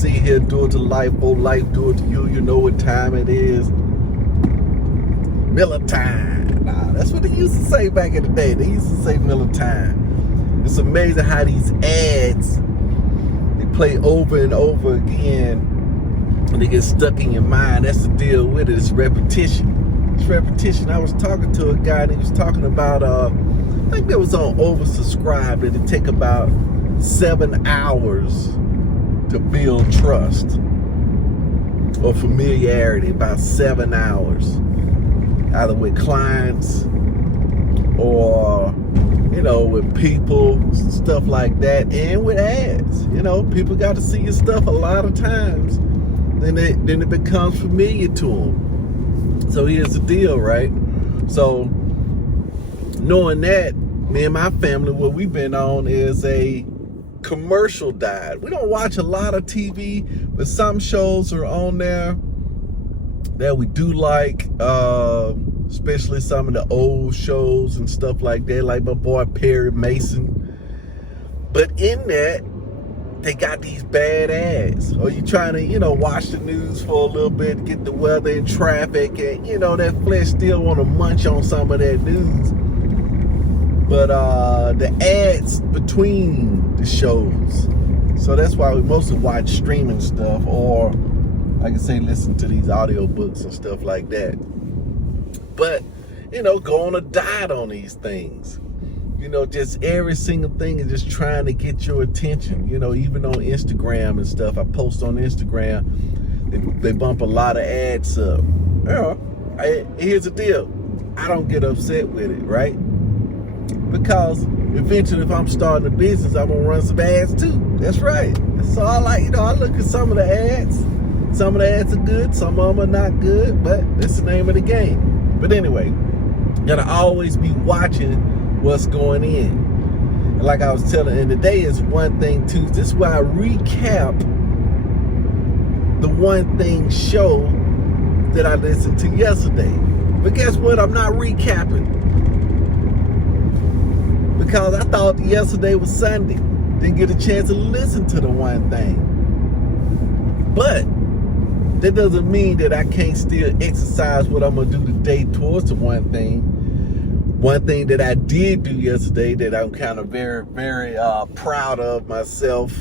sitting here, do it to life, or life do it to you. You know what time it is. Miller time. Nah, that's what they used to say back in the day. They used to say Miller time. It's amazing how these ads, they play over and over again, and they get stuck in your mind. That's the deal with it. It's repetition. It's repetition. I was talking to a guy, and he was talking about, I think that was on Oversubscribed, that it take about 7 hours to build trust or familiarity. About 7 hours, either with clients or, you know, with people, stuff like that, and with ads. You know, people got to see your stuff a lot of times. Then it becomes familiar to them. So here's the deal, right? So knowing that, me and my family, what we've been on is a commercial diet. We don't watch a lot of TV, but some shows are on there that we do like, especially some of the old shows and stuff like that, like my boy Perry Mason. But in that, they got these bad ads. Or you trying to, you know, watch the news for a little bit, get the weather and traffic, and, you know, that flesh still want to munch on some of that news. But the ads between the shows. So that's why we mostly watch streaming stuff, or I can say listen to these audiobooks and stuff like that. But, you know, go on a diet on these things. You know, just every single thing is just trying to get your attention. You know, even on Instagram and stuff, I post on Instagram, they bump a lot of ads up. You know, here's the deal. I don't get upset with it, right? Because eventually, if I'm starting a business, I'm going to run some ads too. That's right. So I like, you know, I look at some of the ads. Some of the ads are good, some of them are not good, but that's the name of the game. But anyway, you gotta always be watching what's going in. And like I was telling, and today is One Thing Tuesday. This is why I recap the One Thing show that I listened to yesterday. But guess what? I'm not recapping, because I thought yesterday was Sunday. Didn't get a chance to listen to the One Thing. But that doesn't mean that I can't still exercise what I'm going to do today towards the one thing. One thing that I did do yesterday that I'm kind of very, very proud of myself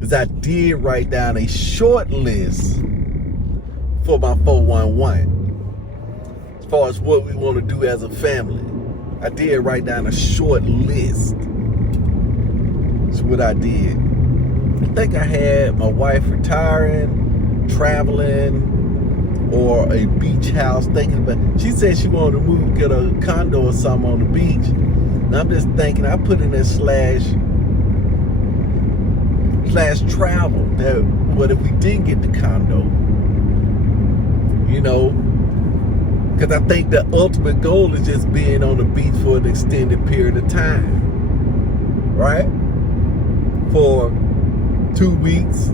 is I did write down a short list for my 411 as far as what we want to do as a family. I did write down a short list. That's what I did. I think I had my wife retiring, traveling, or a beach house, thinking about. She said she wanted to move, get a condo or something on the beach. And I'm just thinking, I put in that slash travel. That what if we didn't get the condo? You know, because I think the ultimate goal is just being on the beach for an extended period of time, right? For 2 weeks,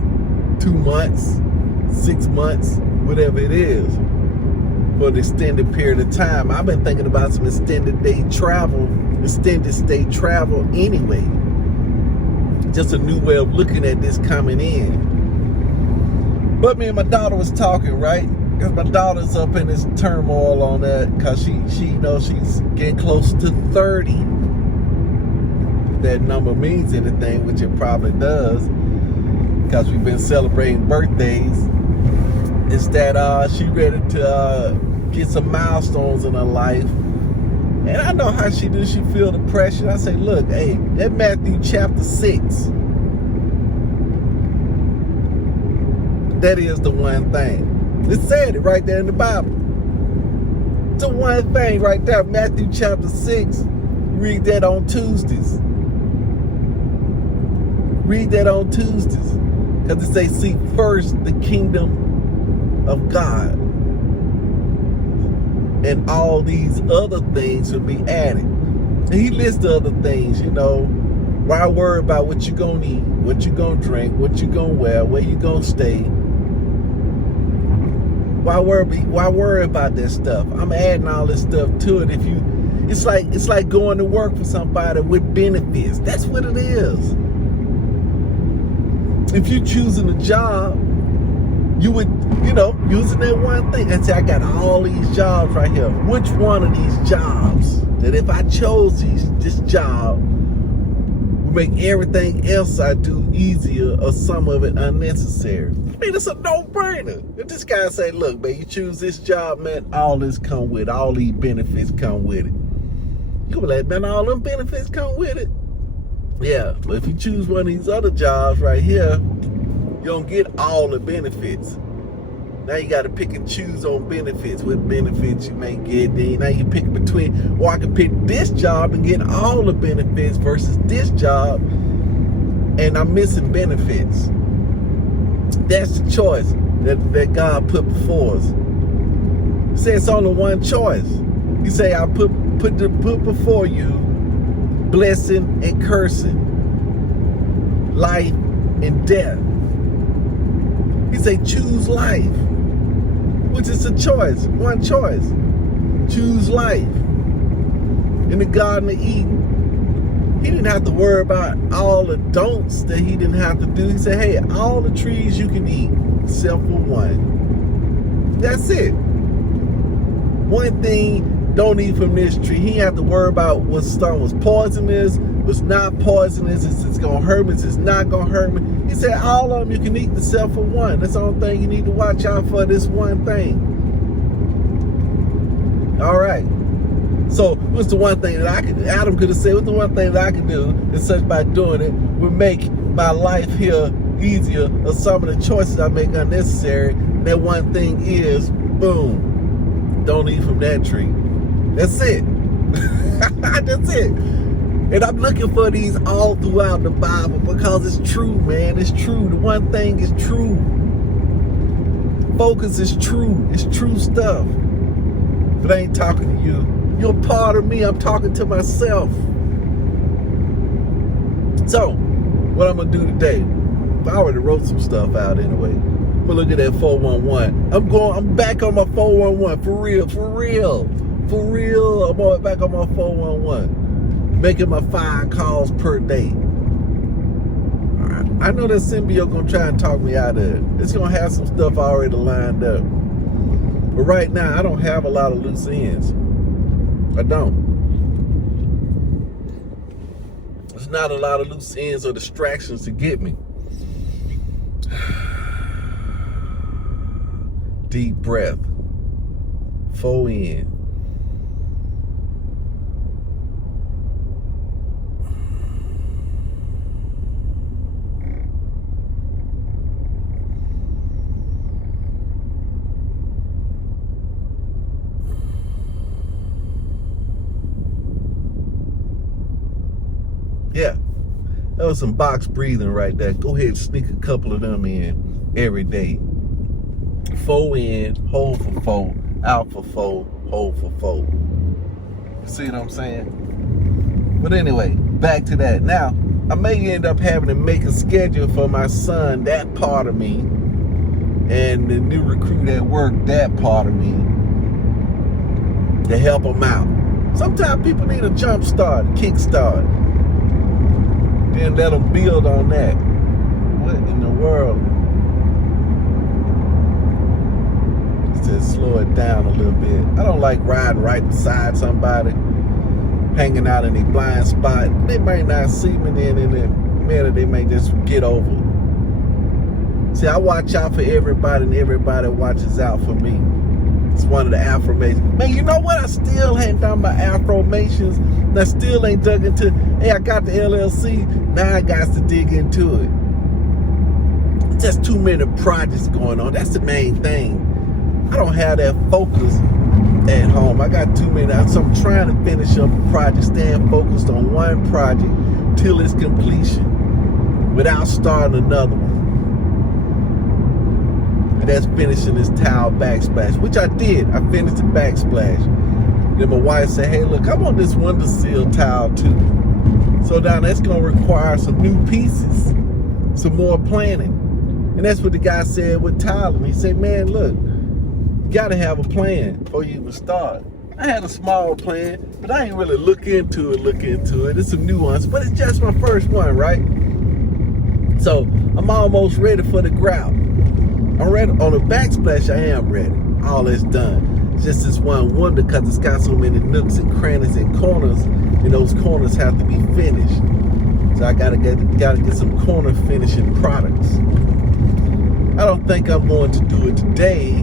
2 months, 6 months, whatever it is, for an extended period of time. I've been thinking about some extended stay travel anyway. Just a new way of looking at this coming in. But me and my daughter was talking, right? Because my daughter's up in this turmoil on that, because she knows she's getting close to 30. If that number means anything, which it probably does, because we've been celebrating birthdays, is that she ready to get some milestones in her life. And I know how she do. She feel the pressure. I say, look, hey, that Matthew chapter 6, that is the one thing. It said it right there in the Bible. It's the one thing right there, Matthew chapter 6. Read that on Tuesdays. Read that on Tuesdays. Because it say, seek first the kingdom of God, and all these other things will be added. And he lists the other things, you know. Why worry about what you gonna eat, what you gonna drink, what you gonna wear, where you gonna stay? Why worry about that stuff? I'm adding all this stuff to it. It's like going to work for somebody with benefits. That's what it is. if you choosing a job, you would, using that one thing and say, I got all these jobs right here. Which one of these jobs that if I chose this job would make everything else I do easier or some of it unnecessary? I mean, it's a no-brainer. If this guy say, look, man, you choose this job, man, all this come with it. All these benefits come with it. You be like, man, all them benefits come with it. Yeah, but if you choose one of these other jobs right here, you don't get all the benefits. Now you got to pick and choose on benefits, what benefits you may get. Then now you pick between, or I can pick this job and get all the benefits versus this job, and I'm missing benefits. That's the choice that God put before us. He said it's only one choice. He say, I put before you blessing and cursing, life and death. He say, choose life, which is a choice, one choice. Choose life. In the Garden of Eden, he didn't have to worry about all the don'ts that he didn't have to do. He said, hey, all the trees you can eat, except for one. That's it. One thing, don't eat from this tree. He didn't have to worry about what stone was poisonous, was not poisonous, it's going to hurt me, it's not going to hurt me. He said all of them you can eat except for one. That's the only thing you need to watch out for, this one thing. All right. So what's the one thing that Adam could have said, what's the one thing that I could do, and such by doing it would make my life here easier, or some of the choices I make unnecessary. And that one thing is, boom, don't eat from that tree. That's it. That's it. And I'm looking for these all throughout the Bible because it's true, man. It's true. The one thing is true. Focus is true. It's true stuff. But I ain't talking to you. You're part of me. I'm talking to myself. So, what I'm going to do today, I already wrote some stuff out anyway. I'm going to look at that 411. I'm back on my 411. For real. I'm back on my 411. Making my 5 calls per day. All right. I know that symbiote gonna try and talk me out of it. It's gonna have some stuff already lined up. But right now, I don't have a lot of loose ends. I don't. There's not a lot of loose ends or distractions to get me. Deep breath. 4 in. Yeah, that was some box breathing right there. Go ahead and sneak a couple of them in every day. 4 in, hold for 4, out for 4, hold for 4. You see what I'm saying? But anyway, back to that. Now, I may end up having to make a schedule for my son, that part of me, and the new recruit at work, that part of me, to help them out. Sometimes people need a jump start, a kick start. Then let them build on that. What in the world? Just slow it down a little bit. I don't like riding right beside somebody, hanging out in a blind spot. They might not see me, then in a minute they may just get over. See, I watch out for everybody, and everybody watches out for me. It's one of the affirmations. Man, you know what? I still hadn't done my affirmations. And I still ain't dug into, hey, I got the LLC. Now I got to dig into it. Just too many projects going on. That's the main thing. I don't have that focus at home. I got too many. So I'm trying to finish up a project, staying focused on one project till its completion without starting another one. And that's finishing this tile backsplash, which I did. I finished the backsplash. Then my wife said, hey, look, I want this windowsill tile too. So now that's going to require some new pieces, some more planning. And that's what the guy said with tiling. He said, man, look, you got to have a plan before you even start. I had a small plan, but I ain't really look into it. It's some nuance, but it's just my first one, right? So I'm almost ready for the grout. I'm ready on the backsplash. I am ready. All that's done. It's just this one wonder because it's got so many nooks and crannies and corners, and those corners have to be finished. So I gotta get some corner finishing products. I don't think I'm going to do it today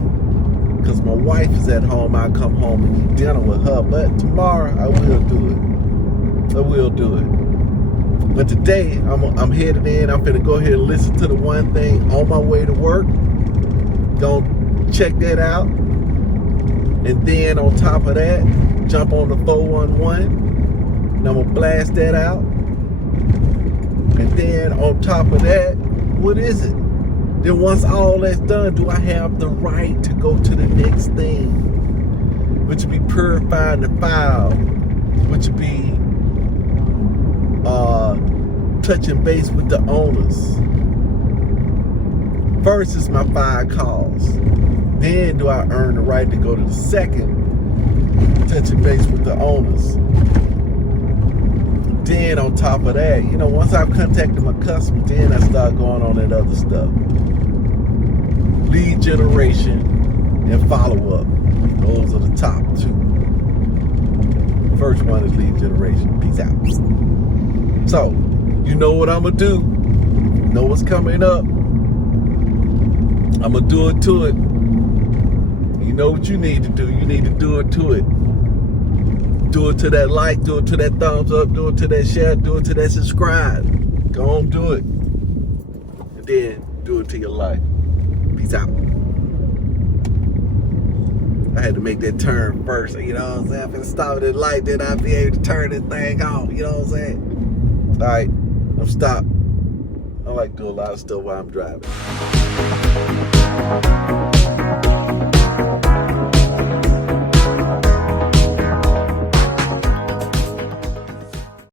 because my wife is at home. I'll come home and eat dinner with her. But tomorrow I will do it. I will do it. But today I'm headed in. I'm finna go ahead and listen to the one thing on my way to work. Gonna check that out. And then on top of that, jump on the 411. And I'm gonna blast that out. And then on top of that, what is it? Then once all that's done, do I have the right to go to the next thing? Which would be purifying the file, which would be touching base with the owners. First is my 5 calls. Then do I earn the right to go to the second, touching base with the owners. Then on top of that, once I've contacted my customers, then I start going on that other stuff. Lead generation and follow-up. Those are the top 2. First one is lead generation. Peace out. So, you know what I'm going to do. You know what's coming up. I'm going to do it to it. You know what you need to do. You need to do it to it. Do it to that like, do it to that thumbs up, do it to that share, do it to that subscribe. Go on, do it. And then do it to your life. Peace out. I had to make that turn first, you know what I'm saying? I'm gonna stop at the light, then I'll be able to turn this thing off, you know what I'm saying? All right, I'm stopped. I like to do a lot of stuff while I'm driving.